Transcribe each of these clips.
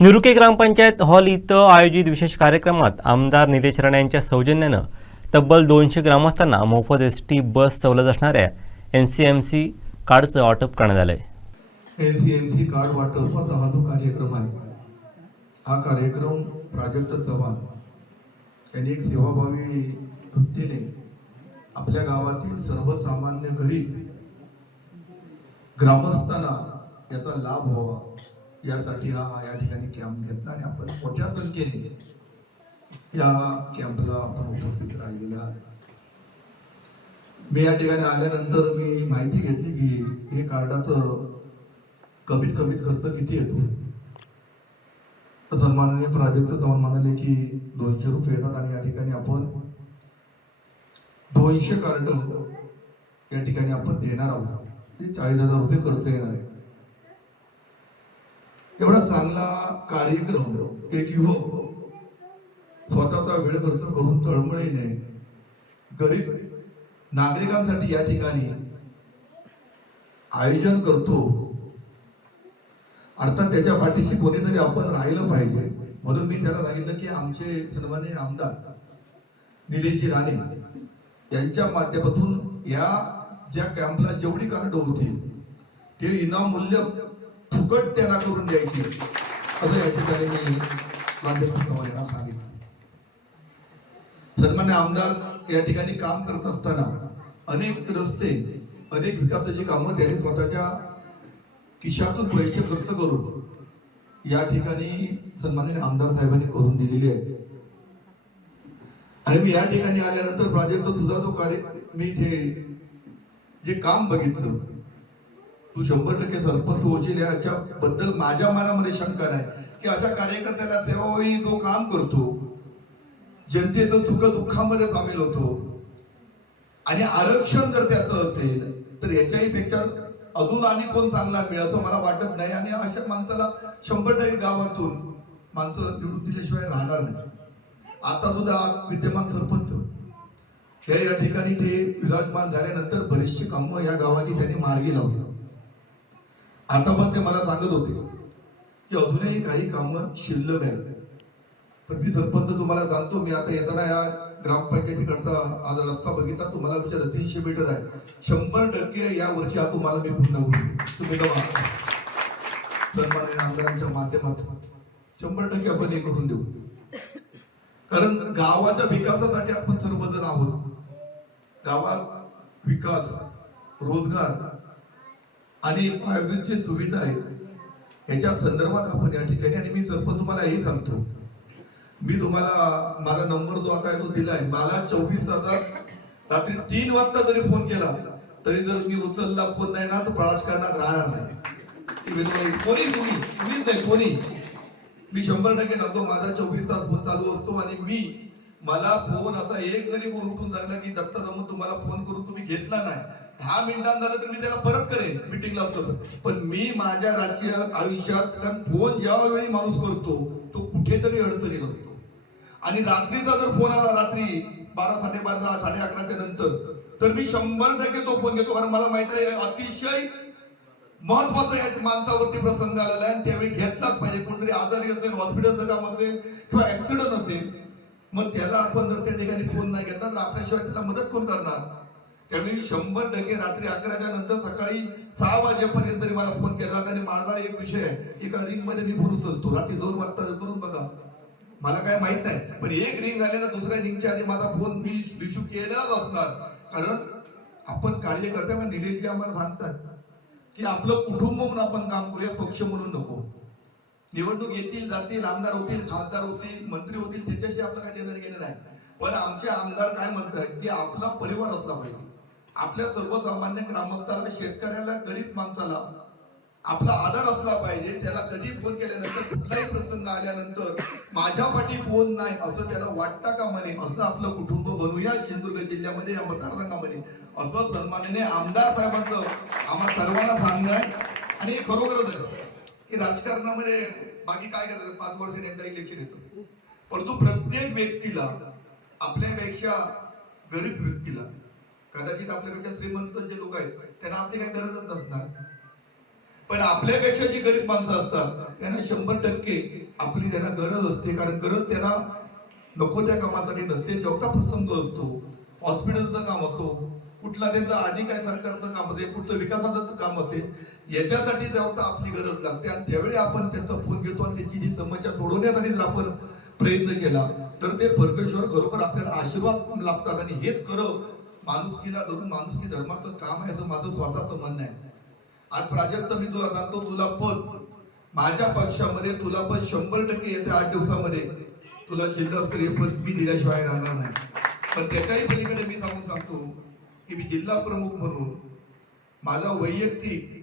निरुके ग्रामपंचायत hall इथं आयोजित विशेष कार्यक्रमात आमदार निलेश राणे यांच्या सौजन्यानं तब्बल 200 ग्रामस्थांना मोफत एसटी बस सवलत असणाऱ्या NCMC कार्डचं वाटप करण्यात आलंय. NCMC कार्ड वाटपाचा हा जो कार्यक्रम आहे, हा कार्यक्रम प्राजक्त चव्हाण यांनी एक सेवाभावी वृत्तीने आपल्या गावातील सर्वसामान्य गरीब ग्रामस्थांना याचा लाभ व्हावा यासाठी या ठिकाणी कॅम्प घेतला आणि आपण मोठ्या संख्येने या कॅम्पला आपण उपस्थित राहिलेले आहात. मी या ठिकाणी आल्यानंतर मी माहिती घेतली की हे कार्डाचं कमीत खर्च किती येतो. तर सन्माननीय प्राजक्त चव्हाण म्हणाले की 200 रुपये येतात आणि या ठिकाणी आपण 200 कार्ड या ठिकाणी आपण देणार आहोत. ते 40,000 रुपये खर्च येणार आहे. एवढा चांगला कार्यक्रम एक युवक स्वतःचा वेळ खर्च करून तळमळीने गरीब नागरिकांसाठी या ठिकाणी आयोजन करतो. अर्थात त्याच्या पाठीशी कोणीतरी आपण राहिलं पाहिजे. म्हणून मी त्याला सांगितलं की आमचे सन्माननीय आमदार निलेशजी राणे यांच्या माध्यमातून या ज्या कॅम्पला जेवढी कार्ड होतील ते इनाम मूल्य फुकट त्यांना करून द्यायची असं या ठिकाणी मी यांना सांगितलं. सन्मान्य आमदार या ठिकाणी काम करत असताना अनेक रस्ते, अनेक विकासाची कामं त्यांनी स्वतःच्या खिशातून पैसे खर्च करून या ठिकाणी सन्माननीय आमदार साहेबांनी करून दिलेली आहे. आणि मी या ठिकाणी आल्यानंतर प्राजक्त तुझा जो कार्य मी ते जे काम बघितलं, तू 100% सरपंच होशील याच्या बद्दल माझ्या मनामध्ये शंका नाही की अशा कार्यकर्त्याला तेव्हाही जो काम करतो, जनतेचं सुख दुःखामध्ये सामील होतो आणि आरक्षण जर त्याचं असेल तर याच्याही पेक्षा अजून आणि कोण चांगला मिळेल असं मला वाटत नाही. आणि अशा माणसाला 100% गावातून माणसं निवडून दिल्याशिवाय राहणार नाही. आता सुद्धा विद्यमान सरपंच हे या ठिकाणी ते विराजमान झाल्यानंतर बरेचसे कामं या गावाची त्यांनी मार्गी लावली. आता पण ते मला सांगत होते की अजूनही काही कामं शिल्लक आहेत. पण मी सरपंच तुम्हाला जाणतो, मी आता येताना या ग्रामपंचायतीकरता आज रस्ता बघितला, तुम्हाला विचार 300 मीटर आहे. 100% या वर्षी हा तुम्हाला मी पूर्ण करून तुम्ही सन्माननीय आमदारांच्या माध्यमातून 100% आपण हे करून देऊ. कारण गावाच्या विकासासाठी आपण सर्वजण आहोत. गावात विकास, रोजगार आणि पायाभूत जी सुविधा आहेत याच्या संदर्भात आपण या ठिकाणी, आणि मी सरपंच तुम्हाला हे सांगतो, मी तुम्हाला माझा नंबर जो आता जो दिलाय, मला 24,000 रात्री 3 वाजता जरी फोन केला तरी जर मी उचलला फोन नाही ना तर राजकारणात राहणार नाही. कोणी मी 100% सांगतो, माझा 24 तास फोन चालू असतो. आणि मला फोन असा एक जरी फोन उठून सांगला की दत्ता जमून तुम्हाला फोन करून तुम्ही घेतला नाही, 10 मिनिटांनी झालं तर मी त्याला परत करेन मिटिंगला असतो. पण मी माझ्या राजकीय आयुष्यात, कारण फोन ज्या वेळी माणूस करतो तो कुठेतरी अडचणीत असतो. आणि रात्रीचा जर फोन आला, रात्री 12, 12:30, 11:30 नंतर, तर मी 100% तो फोन घेतो. कारण मला माहित आहे अतिशय महत्वाचा या माणसावरती प्रसंग आलेला आहे आणि त्यावेळी घेतलाच पाहिजे. कोणतरी आजारी असेल, हॉस्पिटलचं काम असेल किंवा ऍक्सिडेंट असेल, मग त्याला आपण जर त्या ठिकाणी फोन नाही घेतला तर आपल्याशिवाय त्याला मदत कोण करणार. त्यावेळी 100% रात्री 11च्या नंतर सकाळी 6 वाजेपर्यंत तरी मला फोन केला. आणि माझा एक विषय आहे, एका रिंग मध्ये मी फोन उचलतो. रात्री 2 वाजता करून बघा, मला काय माहित नाही, पण एक रिंग झाल्यानं दुसऱ्या रिंगच्या आधी माझा फोन मी रिसीव केलाच असणार. कारण आपण कार्यकर्त्या निलेशजी आम्हाला सांगतात की आपलं कुटुंब म्हणून आपण काम करूया, पक्ष म्हणून नको. निवडणूक येतील जातील, आमदार होतील, खासदार होतील, मंत्री होतील, त्याच्याशी आपलं काय देणं घेणं नाही. पण आमचे आमदार काय म्हणतात की आपला परिवार असला पाहिजे. आपल्या सर्वसामान्य ग्रामस्थाला, शेतकऱ्याला, गरीब माणसाला आपला आदर असला पाहिजे. त्याला कधी फोन केल्यानंतर, कुठलाही प्रसंग आल्यानंतर माझ्या पाठी फोन नाही असं त्याला वाटता का म्हणे. असं आपलं कुटुंब बनवूया सिंधुदुर्ग जिल्ह्यामध्ये, या मतदारसंघामध्ये, असं सन्माननीय आमदार साहेबांचं आम्हाला सर्वांना सांगणं आहे. आणि हे खरोखरच आहे की राजकारणामध्ये बाकी काय करायचं, 5 वर्षांनी एकदा इलेक्शन येतं. परंतु प्रत्येक व्यक्तीला, आपल्यापेक्षा गरीब व्यक्तीला, कदाचित आपल्यापेक्षा श्रीमंत जे लोक आहेत त्यांना आपली काही गरजच नसणार. पण आपल्यापेक्षा जी गरीब माणसं असतात त्यांना 100% आपली त्यांना गरज असते, कारण गरज त्यांना नको त्या कामासाठी नसते. जेवढा प्रसंग असतो, हॉस्पिटलचं काम असो, कुठला त्यांचा आधी काय सरकारचं काम असेल, कुठलं विकासाचं काम असेल, याच्यासाठी जेव्हा आपली गरज लागते आणि त्यावेळी आपण त्यांचा फोन घेतो आणि त्यांची जी समस्या सोडवण्यासाठी जर आपण प्रयत्न केला तर ते परमेश्वर खरोखर आपल्याला आशीर्वाद लाभतात. आणि हेच खरं माणुसकीला धरून माणुसकी धर्माचं काम आहे असं माझं स्वतःचं म्हणणं आहे. आज प्राजक्त मी तुला सांगतो, तुला पण माझ्या पक्षामध्ये तुला पण 100% येत्या 8 दिवसामध्ये तुला जिल्हास्तरीय पद मी दिल्याशिवाय राहणार नाही. पण त्याच्याही पलीकडे मी सांगतो की मी जिल्हा प्रमुख म्हणून माझा वैयक्तिक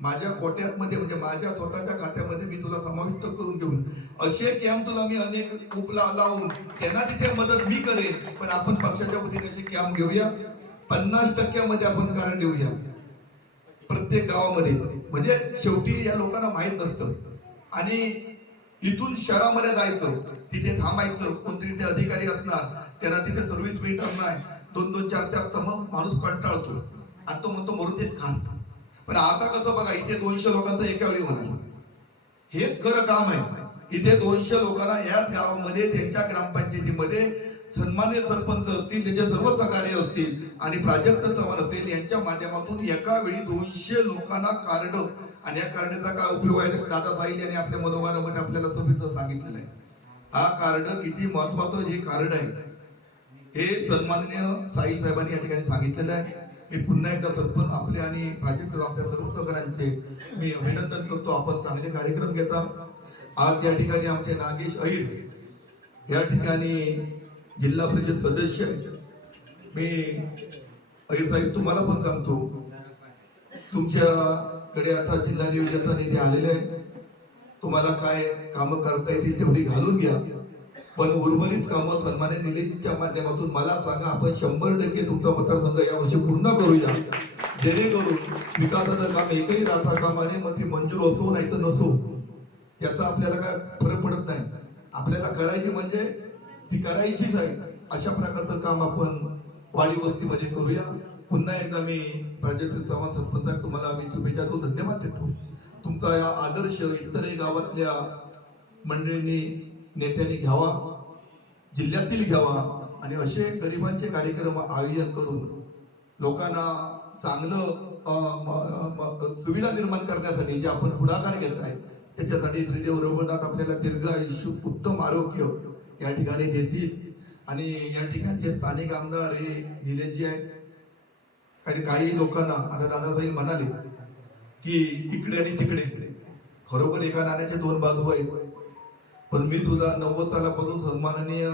माझ्या कोट्यामध्ये म्हणजे माझ्या स्वतःच्या खात्यामध्ये मी तुला समाविष्ट करून घेऊन असे कॅम्प तुला मी अनेक उपला लावून त्यांना तिथे मदत मी करेन. पण आपण पक्षाच्या वतीने असे कॅम्प घेऊया, 50% मध्ये आपण कारण देऊया प्रत्येक गावामध्ये. म्हणजे शेवटी या लोकांना माहित नसतं आणि इथून शहरामध्ये जायचं, तिथे थांबायचं, कोणतरी ते अधिकारी असणार, त्यांना तिथे सर्व्हिस मिळत नाही, 2-2, 4-4 मग माणूस कंटाळतो आणि तो म्हणतो मरून तेच खान. पण आता कसं बघा, इथे 200 लोकांचं एका वेळी होणार, हेच खरं काम आहे. इथे 200 लोकांना याच गावामध्ये त्यांच्या ग्रामपंचायतीमध्ये सन्मान्य सरपंच असतील, त्यांचे सर्व सहकारी असतील आणि प्राजक्त चव्हाण असेल, यांच्या माध्यमातून एका वेळी 200 लोकांना कार्ड. आणि या कार्डाचा काय उपयोग आहे, दादा साहिल यांनी आपल्या मनोभावामध्ये आपल्याला सविस्तर सांगितलेलं आहे. हा कार्ड किती महत्वाचं हे कार्ड आहे हे सन्माननीय साहिल साहेबांनी या ठिकाणी सांगितलेलं आहे. मी पुन्हा एकदा सरपंच आपले आणि प्राजक्त आपल्या सर्व सहकाऱ्यांचे मी अभिनंदन करतो. आपण चांगले कार्यक्रम घेता. आज या ठिकाणी आमचे नागेश अहिर या ठिकाणी जिल्हा परिषद सदस्य. मी अहिर साहेब तुम्हाला पण सांगतो, तुमच्याकडे आता जिल्हा नियोजनाचा निधी आलेला आहे. तुम्हाला काय कामं करता येतील तेवढी घालून घ्या, पण उर्वरित कामं सन्मान्य निलेशच्या माध्यमातून मला सांगा, आपण 100% तुमचा मतदारसंघ यावर्षी पूर्ण करूया, जेणेकरून विकासाचं काम एकही राहता कामाने मग ती मंजूर असो नाही तर नसो याचा आपल्याला काय फरक पडत नाही. आपल्याला करायची म्हणजे ती करायचीच आहे. अशा प्रकारचं काम आपण वाडी वस्तीमध्ये करूया. पुन्हा एकदा मी प्राजक्त चव्हाण सरपंच तुम्हाला मी शुभेच्छा देतो, धन्यवाद देतो. तुमचा या आदर्श इतरही गावातल्या मंडळींनी नेत्यांनी घ्यावा, जिल्ह्यातील घ्यावा आणि असे गरिबांचे कार्यक्रम आयोजन करून लोकांना चांगलं सुविधा निर्माण करण्यासाठी जे आपण पुढाकार घेत आहे त्याच्यासाठी श्रीदेव रघुनाथ आपल्याला दीर्घ आयुष्य, उत्तम आरोग्य या ठिकाणी देतील. आणि या ठिकाणचे स्थानिक आमदार हे निलेशजी आहेत. काही लोकांना आता दादासाहेब म्हणाले की इकडे आणि तिकडे, खरोखर एका नाण्याच्या 2 बाजू आहेत. पण मी सुद्धा 90 सालापासून सन्माननीय